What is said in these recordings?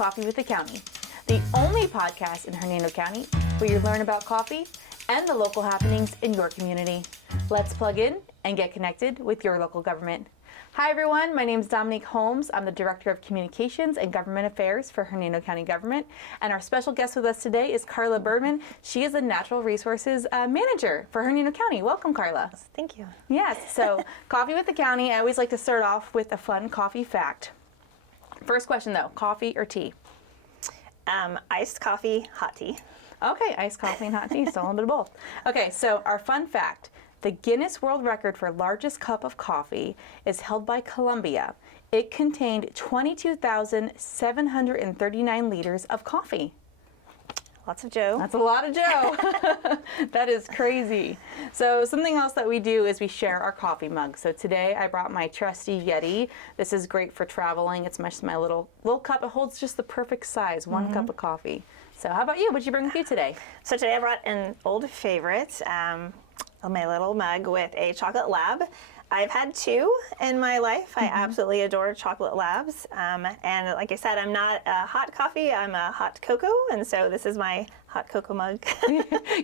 Coffee with the County, the only podcast in Hernando County where you learn about coffee and the local happenings in your community. Let's plug in and get connected with your local government. Hi everyone, my name is Dominique Holmes. I'm the Director of Communications and Government Affairs for Hernando County Government. And our special guest with us today is Carla Burrmann. She is a Natural Resources Manager for Hernando County. Welcome, Carla. Thank you. Yes, so Coffee with the County, I always like to start off with a fun coffee fact. First question though, coffee or tea? Iced coffee, hot tea. Okay, iced coffee and hot tea, so a little bit of both. Okay, so our fun fact. The Guinness World Record for largest cup of coffee is held by Colombia. It contained 22,739 liters of coffee. Lots of Joe. That's a lot of Joe. That is crazy. So something else that we do is we share our coffee mugs. So today I brought my trusty Yeti. This is great for traveling. It's my little cup. It holds just the perfect size, one cup of coffee. So how about you? What'd you bring with you today? So today I brought an old favorite, my little mug with a chocolate lab. I've had two in my life. I absolutely adore chocolate labs. And like I said, I'm not a hot coffee, I'm a hot cocoa. And so this is my hot cocoa mug.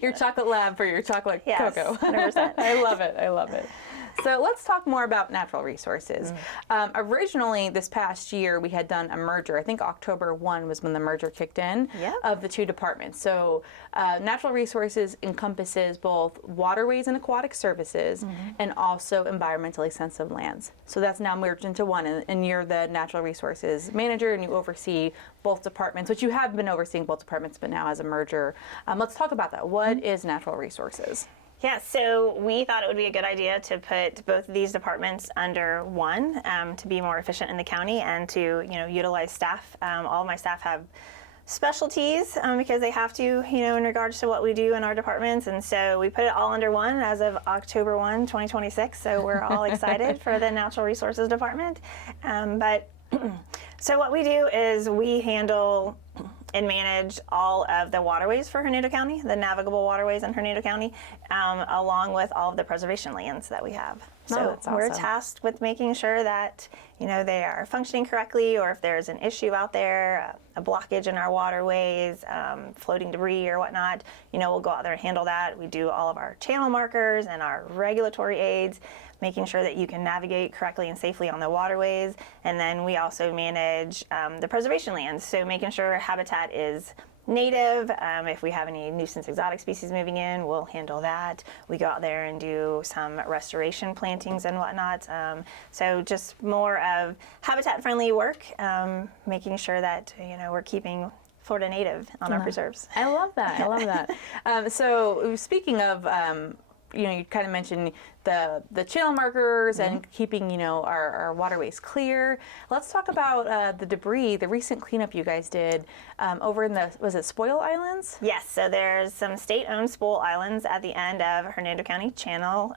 Your chocolate lab for your chocolate cocoa. 100%. I love it. I love it. So let's talk more about natural resources. Originally, this past year, we had done a merger. I think October 1 was when the merger kicked in of the two departments. So natural resources encompasses both waterways and aquatic services and also environmentally sensitive lands. So that's now merged into one, and you're the natural resources manager, and you oversee both departments, which you have been overseeing both departments, but now as a merger. Let's talk about that. What is natural resources? Yeah, so we thought it would be a good idea to put both of these departments under one to be more efficient in the county and to utilize staff. All of my staff have specialties because they have to, in regards to what we do in our departments. And so we put it all under one as of October 1, 2026. So we're all excited for the Natural Resources Department. So what we do is we handle and manage all of the waterways for Hernando County, the navigable waterways in Hernando County, along with all of the preservation lands that we have. So that's we're awesome. tasked with making sure that they are functioning correctly, or if there's an issue out there, a blockage in our waterways, floating debris or whatnot, we'll go out there and handle that. We do all of our channel markers and our regulatory aids, making sure that you can navigate correctly and safely on the waterways. And then we also manage the preservation lands, so making sure habitat is native. If we have any nuisance exotic species moving in, we'll handle that. We go out there and do some restoration plantings and whatnot. So just more of habitat-friendly work, making sure that we're keeping Florida native on our preserves. I love that. I love that. So speaking of you kind of mentioned the channel markers and keeping, our waterways clear. Let's talk about the debris, the recent cleanup you guys did over in was it Spoil Islands? Yes, so there's some state-owned spoil islands at the end of Hernando County Channel,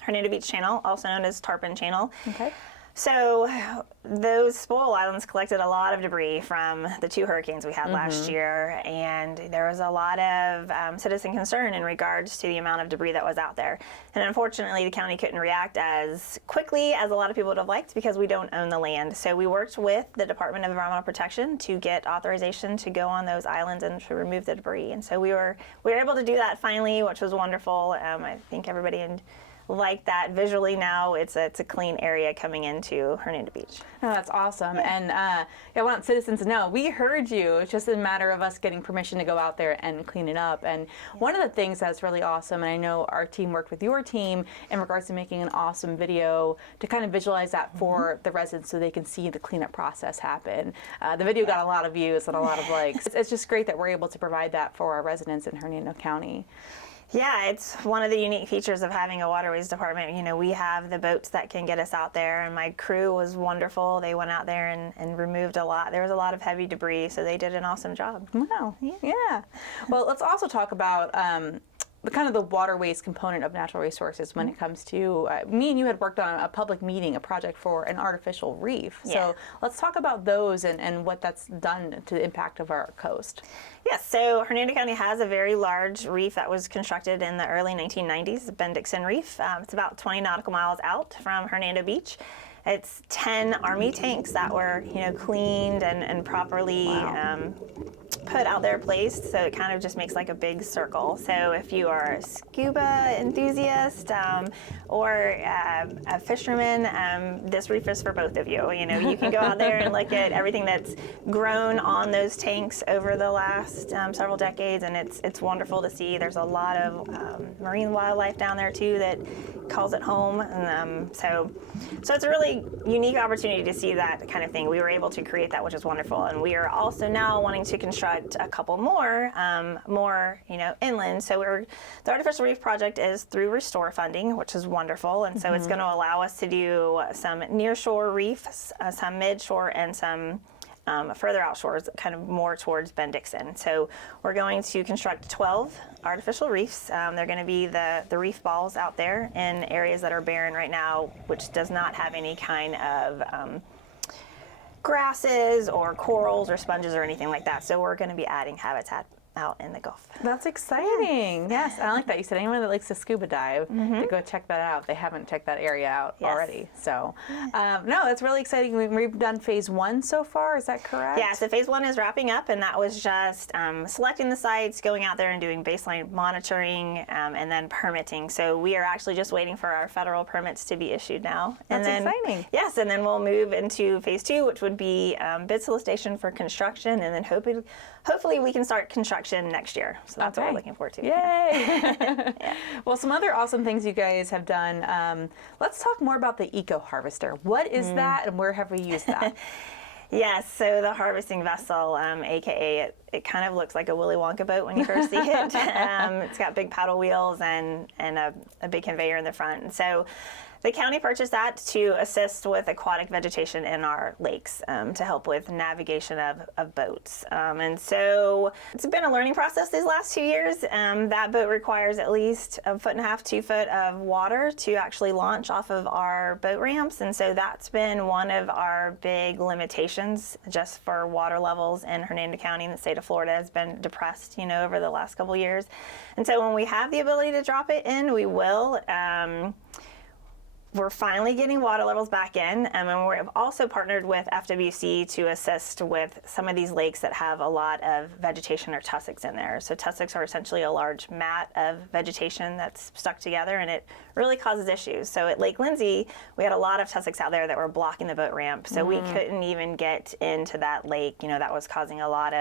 Hernando Beach Channel, also known as Tarpon Channel. Okay. So those spoil islands collected a lot of debris from the two hurricanes we had last year, and there was a lot of citizen concern in regards to the amount of debris that was out there. And unfortunately, the county couldn't react as quickly as a lot of people would have liked because we don't own the land. So we worked with the Department of Environmental Protection to get authorization to go on those islands and to remove the debris. And so we were able to do that finally, which was wonderful. I think everybody like that visually now. It's a clean area coming into Hernando Beach. Oh, that's awesome. And I want citizens to know, we heard you. It's just a matter of us getting permission to go out there and clean it up. And one of the things that's really awesome, and I know our team worked with your team in regards to making an awesome video to kind of visualize that for the residents so they can see the cleanup process happen. The video got a lot of views and a lot of likes. It's just great that we're able to provide that for our residents in Hernando County. Yeah, it's one of the unique features of having a waterways department. We have the boats that can get us out there, and my crew was wonderful. They went out there and removed a lot. There was a lot of heavy debris, so they did an awesome job. Wow. Yeah. Well, let's also talk about the kind of the waterways component of natural resources when it comes to, me and you had worked on a public meeting, a project for an artificial reef. Yeah. So let's talk about those and what that's done to the impact of our coast. Yes, so Hernando County has a very large reef that was constructed in the early 1990s, the Bendixson Reef. It's about 20 nautical miles out from Hernando Beach. It's 10 Army tanks that were, cleaned and properly put out there, placed, so it kind of just makes like a big circle. So if you are a scuba enthusiast or a fisherman, this reef is for both of you. You can go out there and look at everything that's grown on those tanks over the last several decades, and it's wonderful to see. There's a lot of marine wildlife down there too that calls it home, and so it's a really unique opportunity to see that kind of thing. We were able to create that, which is wonderful, and we are also now wanting to construct a couple more inland. So the Artificial Reef Project is through Restore funding, which is wonderful, and so it's going to allow us to do some nearshore reefs, some midshore, and some further outshores, kind of more towards Bend-Dixon. So we're going to construct 12 artificial reefs. They're going to be the reef balls out there in areas that are barren right now, which does not have any kind of grasses or corals or sponges or anything like that. So we're going to be adding habitat out in the Gulf. That's exciting. Yes, I like that. You said anyone that likes to scuba dive, to go check that out. They haven't checked that area out already. So, no, that's really exciting. We've done phase 1 so far. Is that correct? Yeah, so phase 1 is wrapping up, and that was just selecting the sites, going out there and doing baseline monitoring, and then permitting. So we are actually just waiting for our federal permits to be issued now. That's exciting. Yes, and then we'll move into phase 2, which would be bid solicitation for construction, and then hopefully we can start construction next year. So that's what we're looking forward to. Yay! Yeah. Well, some other awesome things you guys have done. Let's talk more about the Eco Harvester. What is that, and where have we used that? Yes, so the harvesting vessel, aka it kind of looks like a Willy Wonka boat when you first see it. It's got big paddle wheels and a big conveyor in the front. And so the county purchased that to assist with aquatic vegetation in our lakes, to help with navigation of boats. And so it's been a learning process these last 2 years. That boat requires at least 1.5 to 2 foot of water to actually launch off of our boat ramps. And so that's been one of our big limitations, just for water levels in Hernando County and the state of Florida has been depressed, over the last couple years. And so when we have the ability to drop it in, we will. We're finally getting water levels back in, and we've also partnered with FWC to assist with some of these lakes that have a lot of vegetation or tussocks in there. So tussocks are essentially a large mat of vegetation that's stuck together, and it really causes issues. So at Lake Lindsay, we had a lot of tussocks out there that were blocking the boat ramp, so we couldn't even get into that lake. That was causing a lot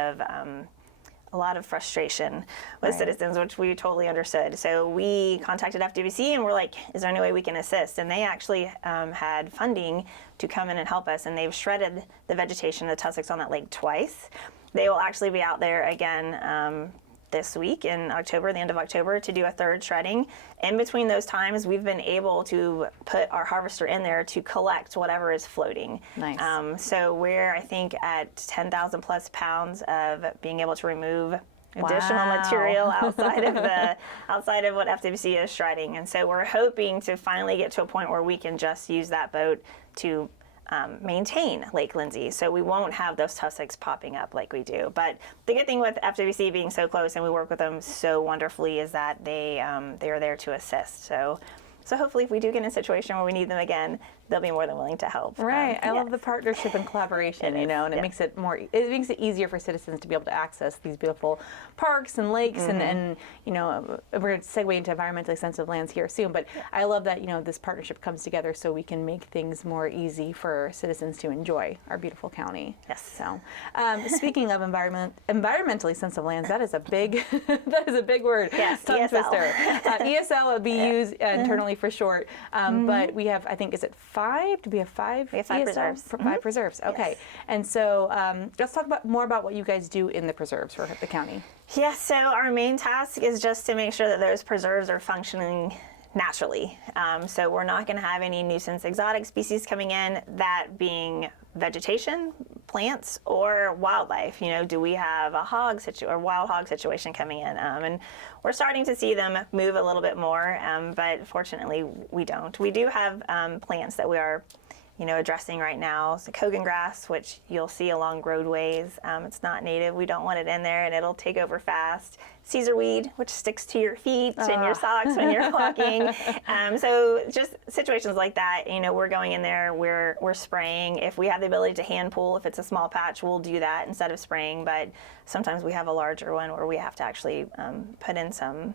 of frustration with citizens, which we totally understood. So we contacted FWC and we're like, is there any way we can assist? And they actually had funding to come in and help us, and they've shredded the vegetation, the tussocks on that lake twice. They will actually be out there again this week in October, the end of October, to do a third shredding. In between those times, we've been able to put our harvester in there to collect whatever is floating. Nice. So we're, I think, at 10,000 plus pounds of being able to remove additional material outside of what FWC is shredding. And so we're hoping to finally get to a point where we can just use that boat to maintain Lake Lindsay, so we won't have those tussocks popping up like we do. But the good thing with FWC being so close and we work with them so wonderfully is that they are there to assist. So hopefully if we do get in a situation where we need them again, they'll be more than willing to help. Right. I love the partnership and collaboration, and it makes it easier for citizens to be able to access these beautiful parks and lakes, and we're going to segue into environmentally sensitive lands here soon, but I love that, this partnership comes together so we can make things more easy for citizens to enjoy our beautiful county. Yes. So, speaking of environmentally sensitive lands, that is a big word. Yes, Tongue ESL. twister. ESL would be used internally for short, but we have, I think, is it 5? Do we have 5? We have 5 preserves. 5 preserves. Okay. Yes. And so let's talk more about what you guys do in the preserves for the county. Yes. So our main task is just to make sure that those preserves are functioning naturally. So we're not going to have any nuisance exotic species coming in, that being vegetation, plants, or wildlife. Do we have a wild hog situation coming in? And we're starting to see them move a little bit more, but fortunately we don't. We do have plants that we are addressing right now. So Kogan grass, which you'll see along roadways. It's not native. We don't want it in there, and it'll take over fast. Caesar weed, which sticks to your feet and your socks when you're walking. So just situations like that, we're going in there, we're spraying. If we have the ability to hand pull, if it's a small patch, we'll do that instead of spraying. But sometimes we have a larger one where we have to actually put in some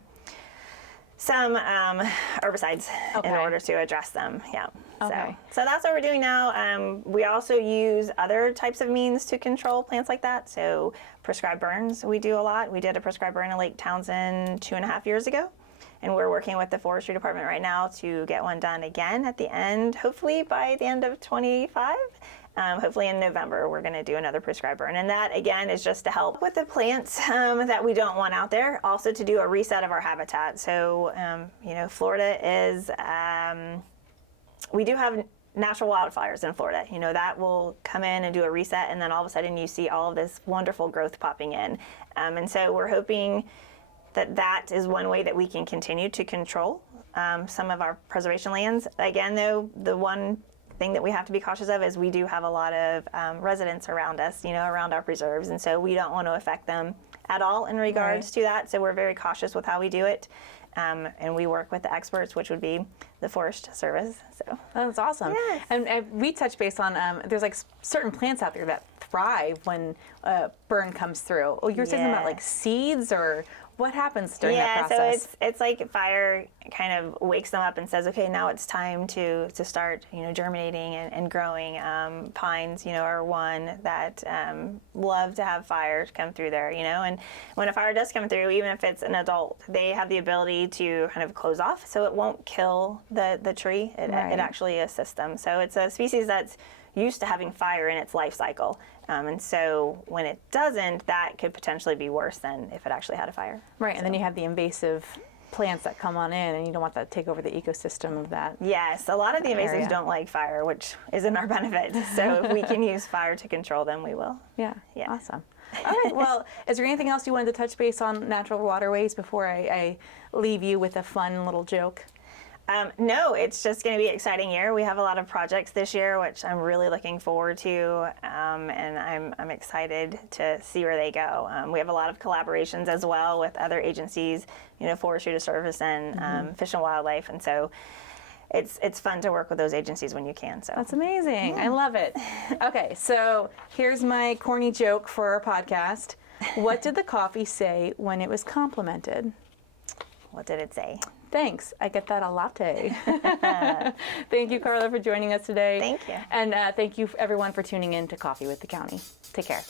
herbicides in order to address them. Yeah. Okay. So that's what we're doing now. We also use other types of means to control plants like that. So prescribed burns, we do a lot. We did a prescribed burn in Lake Townsend 2.5 years ago. And we're working with the forestry department right now to get one done again at the end, hopefully by the end of 25. Hopefully in November, we're going to do another prescribed burn. And that, again, is just to help with the plants that we don't want out there. Also to do a reset of our habitat. So, Florida is, we do have natural wildfires in Florida. That will come in and do a reset, and then all of a sudden you see all of this wonderful growth popping in. And so we're hoping that is one way that we can continue to control some of our preservation lands. Again, though, the one thing that we have to be cautious of is we do have a lot of residents around us, around our preserves, and so we don't want to affect them at all in regards to that. So we're very cautious with how we do it, and we work with the experts, which would be the Forest Service. So that's awesome. Yes. And we touched base on there's like certain plants out there that thrive when burn comes through. Oh, you were saying about like seeds, or what happens during that process? So it's like fire kind of wakes them up and says, okay, now it's time to start, germinating and growing. Pines, are one that love to have fire come through there, and when a fire does come through, even if it's an adult, they have the ability to kind of close off, so it won't kill the tree. It actually assists them. So it's a species that's used to having fire in its life cycle. And so when it doesn't, that could potentially be worse than if it actually had a fire. Right, and then you have the invasive plants that come on in, and you don't want that to take over the ecosystem of that. Yes, a lot of the invasives don't like fire, which is in our benefit. So if we can use fire to control them, we will. Yeah, awesome. All right, well, is there anything else you wanted to touch base on natural waterways before I leave you with a fun little joke? No, it's just going to be an exciting year. We have a lot of projects this year, which I'm really looking forward to, and I'm excited to see where they go. We have a lot of collaborations as well with other agencies, Forestry Service and Fish and Wildlife, and so it's fun to work with those agencies when you can. So that's amazing. I love it. Okay, so here's my corny joke for our podcast. What did the coffee say when it was complimented? What did it say? Thanks. I get that a latte. Thank you, Carla, for joining us today. Thank you. And thank you, everyone, for tuning in to Coffee with the County. Take care.